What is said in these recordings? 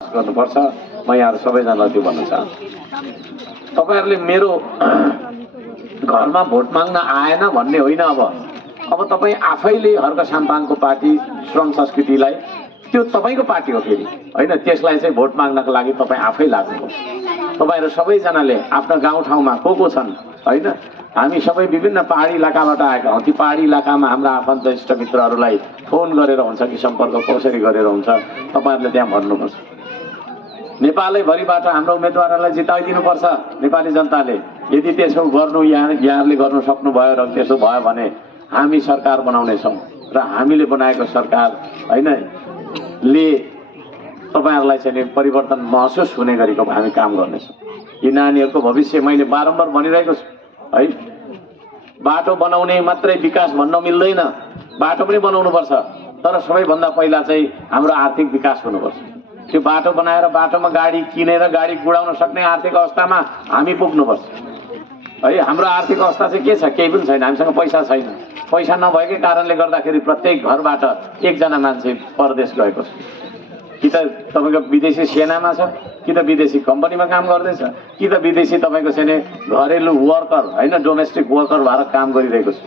गर्नुपर्छ। म यहाँ सबैजनालाई त्यो भन्न चाहन्छु। तपाईहरुले मेरो घरमा भोट माग्न आएन भन्ने होइन। अब तपाई आफैले हर्क साम्पाङको पार्टी श्रम संस्कृतिलाई त्यो तपाईको पार्टी हो फेरि हैन, त्यसलाई चाहिँ भोट माग्नको लागि तपाई आफै लाग्नु। तपाईहरु सबैजनाले आफ्नो गाउँठाउँमा को छन् हैन, हामी सबै विभिन्न पहाडी इलाकाबाट आएका हौं। ती पहाडी इलाकामा हाम्रा आफन्त इष्ट मित्रहरूलाई फोन गरेर हुन्छ कि सम्पर्क कसरी गरेर हुन्छ, तपाईहरुले त्यहाँ भन्नुपर्छ। नेपालै भरिबाट हाम्रो उम्मेदवारलाई जिताइदिनु पर्छ नेपाली जनताले। यदि त्यसो गर्नु यहाँले गर्न सक्नु भयो र त्यसो भयो भने हामी सरकार बनाउने छौं र हामीले बनाएको सरकार हैन ले तपाईहरुलाई चाहिँ परिवर्तन महसुस हुने गरेको हामी काम गर्नेछौं। यी नानीहरुको भविष्य मैले बारम्बार भनिरहेको छु है। बाटो बनाउने मात्रै विकास भन्न मिल्दैन, बाटो पनि बनाउनु पर्छ, तर सबैभन्दा पहिला चाहिँ हाम्रो आर्थिक विकास हुनुपर्छ। त्यो बाटो बनाएर बाटोमा गाडी किनेर गाडी गुडाउन सक्ने आर्थिक अवस्थामा हामी पुग्नुपर्छ है। हाम्रो आर्थिक अवस्था चाहिँ के छ? केही पनि छैन, हामीसँग पैसा छैन। पैसा नभएकै कारणले गर्दाखेरि प्रत्येक घरबाट एकजना मान्छे परदेश गएको छ। कि त तपाईको विदेशी सेनामा छ, कि त विदेशी कम्पनीमा काम गर्दैछ, कि त विदेशी तपाईको चाहिँ घरेलु वर्कर हैन, डोमेस्टिक वर्कर भएर काम गरिरहेको छ।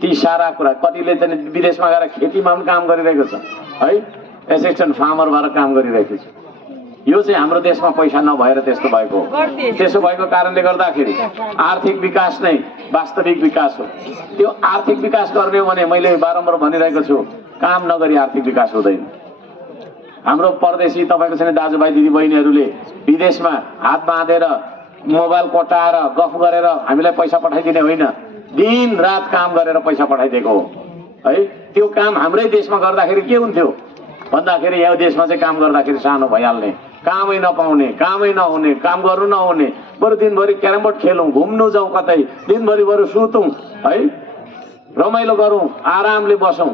ती सारा कुरा कतिले चाहिँ विदेशमा गएर खेतीमा पनि काम गरिरहेको छ है, एसिस्टेन्ट फार्मर भएर काम गरिरहेको छ। यो चाहिँ हाम्रो देशमा पैसा नभएर त्यस्तो भएको हो। त्यसो भएको कारणले गर्दाखेरि आर्थिक विकास नै वास्तविक विकास हो। त्यो आर्थिक विकास गर्ने हो भने मैले बारम्बार भनिरहेको छु, काम नगरी आर्थिक विकास हुँदैन। हाम्रो परदेशी तपाईको चाहिँ दाजुभाइ दिदीबहिनीहरूले विदेशमा हात बाँधेर मोबाइल कोटाएर गफ गरेर हामीलाई पैसा पठाइदिने होइन, दिन रात काम गरेर पैसा पठाइदिएको हो है। त्यो काम हाम्रै देशमा गर्दाखेरि के हुन्थ्यो भन्दाखेरि यो देशमा चाहिँ काम गर्दाखेरि सानो भइहाल्ने, कामै नपाउने, कामै नहुने, काम गर्नु नहुने, बरु दिनभरि क्यारम बोर्ड खेलौँ, घुम्नु जाउँ, कतै दिनभरि बरु सुतौँ है, रमाइलो गरौँ, आरामले बसौँ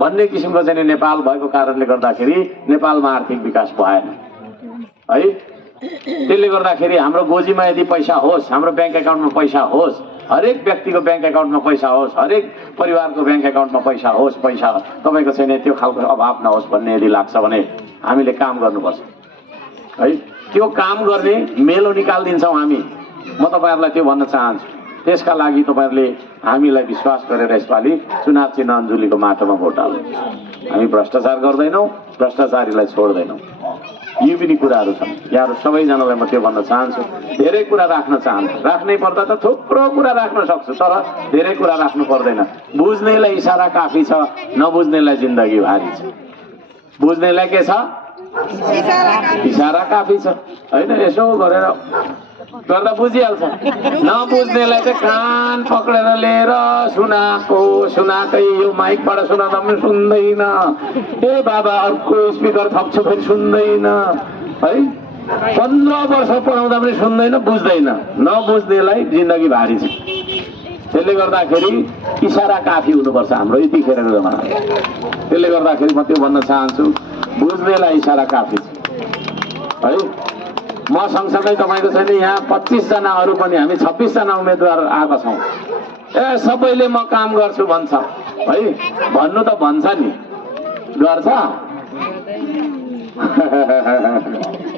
भन्ने किसिमको चाहिँ नेपाल भएको कारणले गर्दाखेरि नेपालमा आर्थिक विकास भएन है। त्यसले गर्दाखेरि हाम्रो गोजीमा यदि पैसा होस्, हाम्रो ब्याङ्क एकाउन्टमा पैसा होस्, हरेक व्यक्तिको ब्याङ्क एकाउन्टमा पैसा होस्, हरेक परिवारको ब्याङ्क एकाउन्टमा पैसा होस्, पैसा तपाईको छैन त्यो खालको अभाव नहोस् भन्ने यदि लाग्छ भने हामीले काम गर्नुपर्छ है। त्यो काम गर्ने मेलो निकाल्दिन्छौँ हामी। म तपाईहरुलाई त्यो भन्न चाहन्छु। त्यसका लागि तपाईहरुले हामीलाई विश्वास गरेर यसपालि चुनाव चिन्ह अन्जुलीको माटोमा भोट हाल्नु। हामी भ्रष्टाचार गर्दैनौँ, भ्रष्टाचारीलाई छोड्दैनौँ। यी पनि कुराहरू छन्। यहाँहरू सबैजनालाई म त्यो भन्न चाहन्छु। धेरै कुरा राख्न चाहन्छु, राख्नै पर्दा त थुप्रो कुरा राख्न सक्छु, तर धेरै कुरा राख्नु पर्दैन। बुझ्नेलाई इशारा काफी छ, नबुझ्नेलाई जिन्दगी भारी छ। बुझ्नेलाई के छ? इशारा काफी छ हैन। यसो गरेर गर्दा बुझिहाल्छ। नबुझ्नेलाई चाहिँ कान पक्रेर लिएर सुनाकै यो माइकबाट सुनाउँदा पनि सुन्दैन, ए बाबा अर्को स्पिकर थप्छु फेरि सुन्दैन है। 15 वर्ष पढाउँदा पनि सुन्दैन, बुझ्दैन। नबुझ्नेलाई जिन्दगी भारी छ। त्यसले गर्दाखेरि इशारा काफी हुनुपर्छ हाम्रो यतिखेरको जमाना। त्यसले गर्दाखेरि म त्यो भन्न चाहन्छु, बुझ्नेलाई इशारा काफी छ है। म सँगसँगै तपाईको छैन यहाँ 25 जना अरू पनि हामी 26 जना उम्मेदवार आएका छौँ। ए सबैले म काम गर्छु भन्छ है, भन्नु त भन्छ नि, गर्छ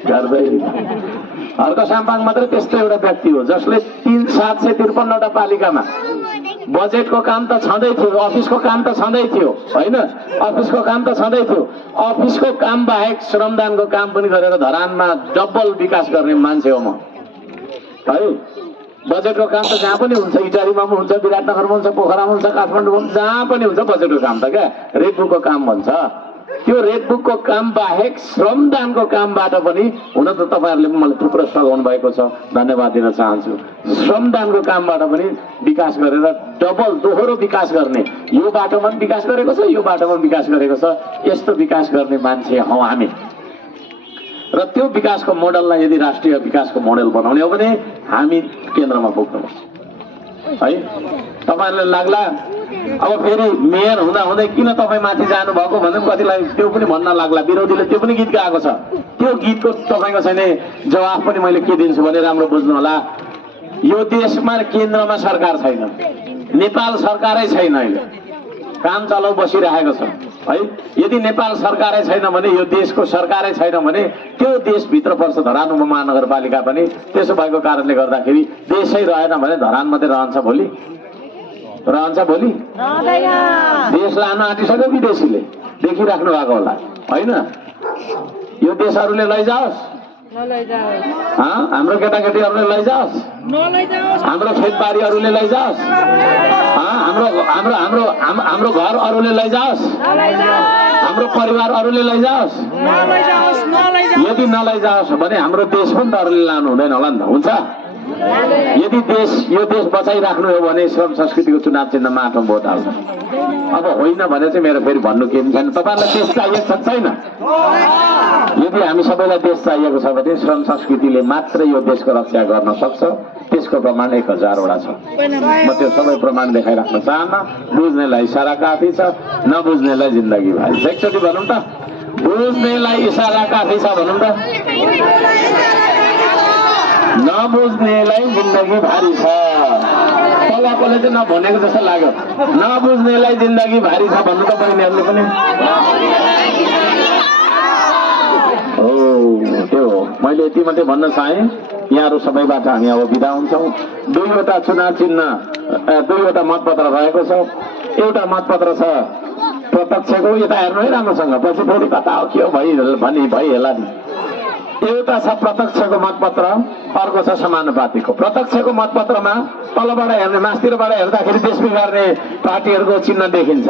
गर्दै। हर्क साम्पाङ मात्रै त्यस्तो एउटा व्यक्ति हो जसले 753वटा पालिकामा बजेटको काम त छँदै थियो, अफिसको काम त छँदै थियो हैन, अफिसको काम त छँदै थियो। अफिसको काम बाहेक श्रमदानको काम पनि गरेर धरानमा डबल विकास गर्ने मान्छे हो म है। बजेटको काम त जहाँ पनि हुन्छ, इटारीमा पनि हुन्छ, विराटनगरमा हुन्छ, पोखरामा हुन्छ, काठमाडौँमा हुन्छ, जहाँ पनि हुन्छ बजेटको काम त क्या रेडबुकको काम भन्छ। त्यो रेडबुकको काम बाहेक श्रमदानको कामबाट पनि हुन त तपाईहरुले पनि मलाई थुप्रो सघाउनु भएको छ, धन्यवाद दिन चाहन्छु। श्रमदानको कामबाट पनि विकास गरेर डबल दोहोरो विकास गर्ने, यो बाटोमा पनि विकास गरेको छ, यो बाटोमा पनि विकास गरेको छ। यस्तो विकास गर्ने मान्छे हौ हामी। र त्यो विकासको मोडललाई यदि राष्ट्रिय विकासको मोडल बनाउने हो भने हामी केन्द्रमा पुग्नुपर्छ है। तपाईहरुलाई लाग्ला अब फेरि मेयर हुँदा हुँदै किन तपाईँ माथि जानुभएको भन्दा कतिलाई त्यो पनि भन्न लाग्ला। विरोधीले त्यो पनि गीत गाएको छ। त्यो गीतको तपाईँको छैन जवाफ पनि मैले के दिन्छु भने राम्रो बुझ्नु होला। यो देशमा केन्द्रमा सरकार छैन, नेपाल सरकारै छैन, अहिले काम चलाउ बसिरहेको छ। है। यदि नेपाल सरकारै छैन भने, यो देशको सरकारै छैन भने त्यो देशभित्र पर्छ धरान उपमहानगरपालिका पनि। त्यसो भएको कारणले गर्दाखेरि देशै रहेन भने धरान मात्रै रहन्छ भोलि? रहन्छ भोलि? देश लान आँटिसक्यो विदेशीले, देखिराख्नु भएको होला होइन? यो देशहरूले लैजाओस्, हाम्रो केटाकेटीहरूले लैजाओस्, हाम्रो खेतबारीहरूले लैजाओस्, हाम्रो हाम्रो हाम्रो हाम्रो घर अरूले लैजाओस्, हाम्रो परिवार अरूले लैजाओस्। यदि नलैजाओस् भने हाम्रो देश पनि त अरूले लानु हुँदैन होला नि त? हुन्छ? यदि यो देश बचाइराख्नु हो भने श्रम संस्कृतिको चुनाव चिन्ह माटोमा भोट हाल्नु। अब होइन भने चाहिँ मेरो फेरि भन्नु केही छैन। तपाईँहरूलाई देश चाहिएको छ छैन? यदि हामी सबैलाई देश चाहिएको छ भने श्रम संस्कृतिले मात्रै यो देशको रक्षा गर्न सक्छ। त्यसको प्रमाण 1000 वटा छ। म त्यो सबै प्रमाण देखाइराख्न चाहन्न। बुझ्नेलाई इसारा काफी छ, नबुझ्नेलाई जिन्दगी भारी। एकचोटि भनौँ त, बुझ्नेलाई इसारा काफी छ भनौँ त, नबुझ्नेलाई जिन्दगी भारी छ। पल्लापल्ले चाहिँ नभनेको जस्तो लाग्यो। नबुझ्नेलाई जिन्दगी भारी छ भन्नु त बहिनीहरूले पनि हो। त्यो हो। मैले यति मात्रै भन्न चाहेँ। यहाँहरू सबैबाट हामी अब बिदा हुन्छौँ। 2वटा चुनाव चिन्ह, 2वटा मतपत्र रहेको छ। एउटा मतपत्र छ प्रत्यक्षको, यता हेर्नु है राम्रोसँग, पछि फेरि कता हो के हो भइहाल्ला नि। एउटा छ प्रत्यक्षको मतपत्र, अर्को छ समानुपातिको। प्रत्यक्षको मतपत्रमा तलबाट हेर्ने, मास्तिरबाट हेर्दाखेरि देश बिगार्ने पार्टीहरूको चिन्ह देखिन्छ।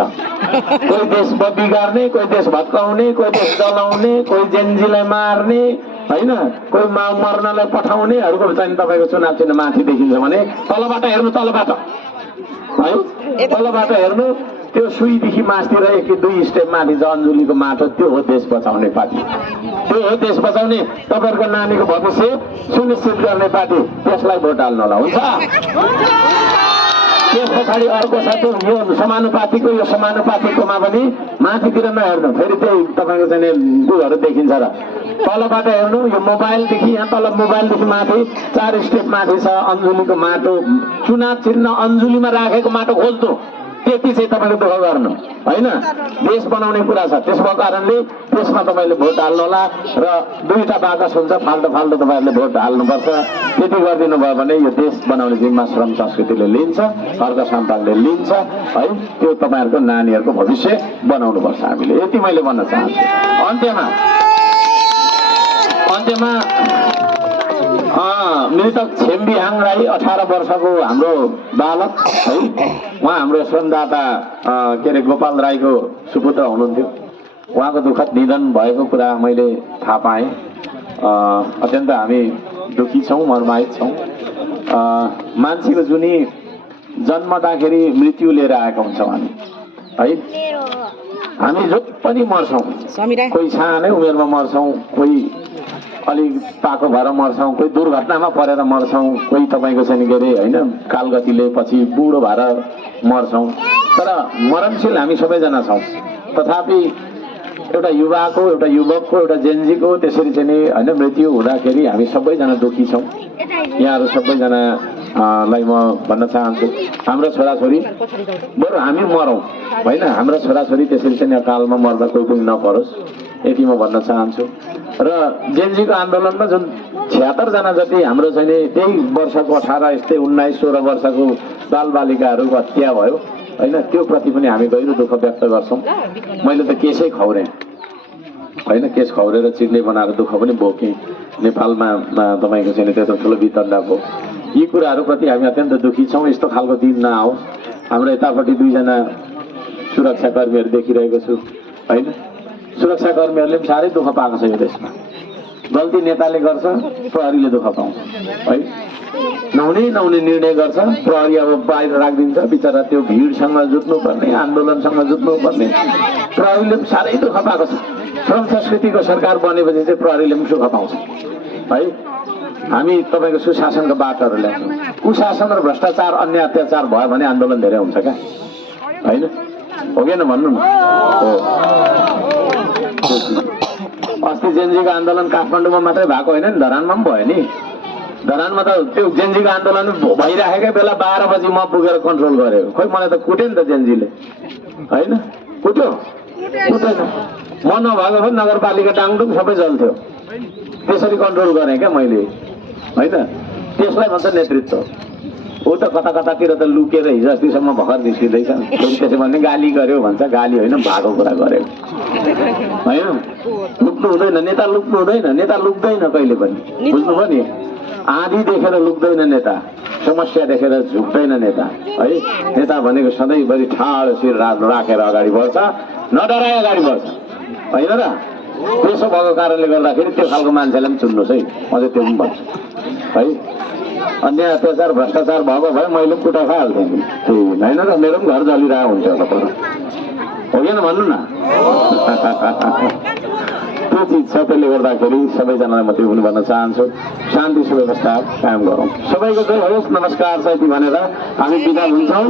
कोही देश बिगार्ने, कोही देश भत्काउने, कोही देश जलाउने, कोही जेन्जीलाई मार्ने होइन, कोही मर्नलाई पठाउनेहरूको चाहिँ तपाईँको चुनाव चिन्ह माथि देखिन्छ भने तलबाट हेर्नु, तलबाट है, तलबाट हेर्नु। त्यो सुईदेखि मास्तिर 1 कि 2 स्टेप माथि छ अन्जुलीको माटो, त्यो हो देश बचाउने पार्टी। त्यो हो देश बचाउने, तपाईँहरूको नानीको भविष्य सुनिश्चित गर्ने पार्टी। त्यसलाई भोट हाल्नु होला। हुन्छ? त्यस पछाडि अर्को छ त्यो यो समानुपातिको। यो समानुपातिकोमा पनि माथितिर नहेर्नु, फेरि त्यही तपाईँको चाहिँ गुहरू देखिन्छ र तलबाट हेर्नु। यो मोबाइलदेखि यहाँ तल, मोबाइलदेखि माथि 4 स्टेप माथि छ अन्जुलीको माटो। चुनाव चिन्ह अन्जुलीमा राखेको माटो खोज्नु, त्यति चाहिँ तपाईँले दुःख गर्नु होइन। देश बनाउने कुरा छ। त्यसको कारणले त्यसमा तपाईँले भोट हाल्नु होला र 2टा बाकस हुन्छ, फाल्टो फाल्टो तपाईँहरूले भोट हाल्नुपर्छ। त्यति गरिदिनु भयो भने यो देश बनाउने जिम्मा श्रम संस्कृतिले लिन्छ, हर्क साम्पाङले लिन्छ है। त्यो तपाईँहरूको नानीहरूको भविष्य बनाउनुपर्छ हामीले। यति मैले भन्न चाहन्छु। अन्त्यमा मृतक छेम्बिहाङ राई 18 वर्षको हाम्रो बालक है, उहाँ हाम्रो श्रमदाता के अरे गोपाल राईको सुपुत्र हुनुहुन्थ्यो। उहाँको दुःखद निधन भएको कुरा मैले थाहा पाएँ। अत्यन्त हामी दुःखी छौँ, मर्माहित छौँ। मान्छेको जुनी जन्मदाखेरि मृत्यु लिएर आएका हुन्छौँ हामी है। हामी जो पनि मर्छौँ, कोही सानै उमेरमा मर्छौँ, कोही अलिक पाको भएर मर्छौँ, कोही दुर्घटनामा परेर मर्छौँ, कोही तपाईँको चाहिँ के अरे होइन कालगतिले पछि बुढो भएर मर्छौँ। तर मरणशील हामी सबैजना छौँ। तथापि एउटा युवाको, एउटा युवकको, एउटा जेन्जीको त्यसरी चाहिँ नि होइन मृत्यु हुँदाखेरि हामी सबैजना दुःखी छौँ। यहाँहरू सबैजनालाई म भन्न चाहन्छु, हाम्रो छोराछोरी बरु हामी मरौँ होइन, हाम्रो छोराछोरी त्यसरी चाहिँ अकालमा मर्दा कोही पनि नपरोस्, यति म भन्न चाहन्छु। र जेन्जीको आन्दोलनमा जुन 76 जना जति हाम्रो चाहिँ नि त्यही वर्षको 18 यस्तै 19 16 वर्षको बालबालिकाहरूको हत्या भयो होइन, त्यो प्रति पनि हामी गहिरो दुःख व्यक्त गर्छौँ। मैले त केसै खौरेँ होइन, केस खौरेर चिर्ने बनाएर दुःख पनि बोकेँ। नेपालमा तपाईँको चाहिँ त्यत्रो ठुलो वितण्डा भयो। यी कुराहरूप्रति हामी अत्यन्त दुःखी छौँ। यस्तो खालको दिन नआओस्। हाम्रो यतापट्टि 2 जना सुरक्षाकर्मीहरू देखिरहेको छु होइन। सुरक्षाकर्मीहरूले पनि साह्रै दुःख पाएको छ यो देशमा। गल्ती नेताले गर्छ, प्रहरीले दुःख पाउँछ है। नहुने निर्णय गर्छ, प्रहरी अब बाहिर राखिदिन्छ। बिचरा त्यो भिडसँग जुट्नुपर्ने, आन्दोलनसँग जुट्नुपर्ने, प्रहरीले पनि साह्रै दुःख पाएको छ। श्रम संस्कृतिको सरकार बनेपछि चाहिँ प्रहरीले पनि सुख पाउँछ है। हामी तपाईँको सुशासनको बाटोहरू ल्याउँछौँ। कुशासन र भ्रष्टाचार, अन्य अत्याचार भयो भने आन्दोलन धेरै हुन्छ क्या होइन, हो कि न भन्नु न? हो। अस्ति जेन्जीको आन्दोलन काठमाडौँमा मात्रै भएको होइन नि, धरानमा पनि भयो नि। धरानमा त त्यो जेन्जीको आन्दोलन भइराखेकै बेला 12 बजी म पुगेर कन्ट्रोल गरेँ। खोइ मलाई त कुट्यो नि त जेन्जीले होइन, कुट्यो छुट्दैन। म नभएको पनि नगरपालिका डाङडुङ सबै जल्थ्यो। त्यसरी कन्ट्रोल गरेँ क्या मैले, होइन? त्यसलाई भन्छ नेतृत्व। ऊ त कता कतातिर त लुकेर हिजो अस्तिसम्म भर्खर निस्किँदैछ। फेरि त्यसो भने गाली गर्यो भन्छ, गाली होइन भएको कुरा गर्यो, होइन? लुक्नु हुँदैन, नेता लुक्नु हुँदैन, नेता लुक्दैन कहिले पनि, बुझ्नुभयो नि? आँधी देखेर लुक्दैन नेता, समस्या देखेर झुक्दैन नेता, है? नेता भनेको सधैँभरि ठाडो शिर राखेर अगाडि बढ्छ, नडराइ अगाडि बढ्छ, होइन र? त्यसो भएको कारणले गर्दाखेरि त्यो खालको मान्छेलाई पनि चुन्नुहोस् है, म चाहिँ त्यो पनि भन्छु, है? अन्य अत्याचार भ्रष्टाचार भएको भए मैले पनि कुटा खाइहाल्थेँ नि, होइन र? मेरो पनि घर जलिरहेको हुन्छ होला, हो कि न? भन्नु न। त्यो चिज छ। त्यसले गर्दाखेरि सबैजनालाई म त्यो पनि भन्न चाहन्छु, शान्ति सुव्यवस्था कायम गरौँ। सबैको जय होस्, नमस्कार छ यति भनेर हामी बिदा हुन्छौँ।